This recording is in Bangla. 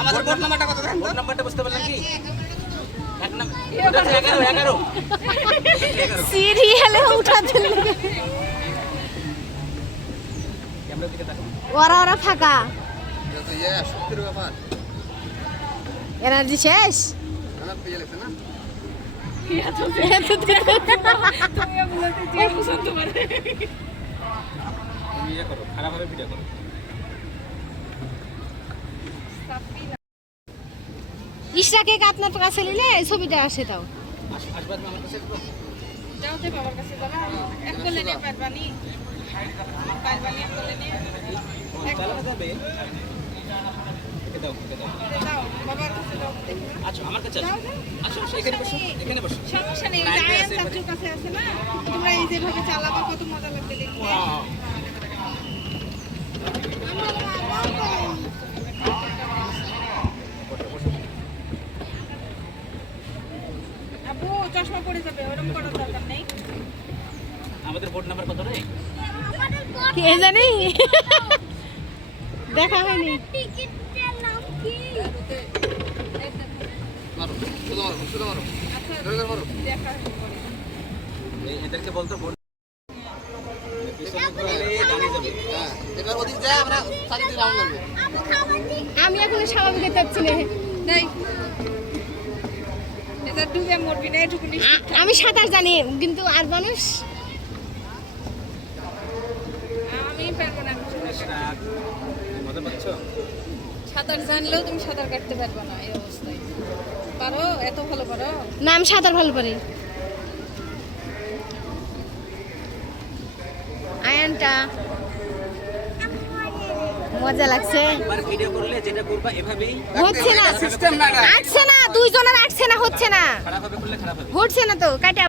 আমাদের ভোট নাম্বারটা কত দেন? ভোট নাম্বারটা বুঝতে পারলেন কি? 11 সিরিয়ালে উঠাতে লাগে। ক্যামেরার দিকে তাকাও। ওরা ফাঁকা। তো ইয়ে সত্যির ব্যাপার এনার্জি শেষ। খারাপ পেয়ে গেছে না তুমি ইয়ে করো, খারাপভাবে ভিডিও করো। ইশরাকে আপনার কাছে নিলে ছবিটা আসে তাও। আসবাদ আমার কাছে একটু। যাও তো বাবার কাছে যাবা এক কোলে নিয়ে পারবানি এক কোলে নিয়ে চালানো যাবে। একে দাও। যাও বাবার কাছে যাও দেখি আচ্ছা, আমার কাছে যাও, আসো। যাও। আসো, এখানে বসো, এখানে বসো। সমস্যা নেই লাইটে জায়ান আছে চাচুর কাছে আছে না তোমরা এই যেভাবে চালাবা কত মজা লাগবে দেখতে আপু চশমা পড়ে যাবে ওরকম করার দরকার নেই আমাদের ভোট নাম্বার কত রে? কে জানি দেখা হয়নি। মারো শুধু মারো ধরে মারো দেখা পরে এদেরকে বলতো ভোট পিছনে ঘুরলে জানি যাবে। হ্যাঁ এবার ওদিক যায় আমরা চারিদিকে রাউন্ড মারবো আমি এখন স্বাভাবিক হতে পারছি না। নাই এটা ডুবে মরবি না এটুকু আমি সাঁতার জানি কিন্তু আর মানুষ আমি পারবো না মজা পাচ্ছ? সাঁতার জানলেও তুমি সাঁতার কাটতে পারবে না এই অবস্থায় পারো এত ভালো পারো না আমি সাঁতার ভালো পারি। আয়ানটা মজা লাগছে। একবার ভিডিও করলে যেটা করবা এভাবেই। হচ্ছে না, সিস্টেম না আসছে না, দুইজনের আসছে না, হচ্ছে না, খারাপ হবে করলে খারাপ হবে। ঘটছে না তো কাটা।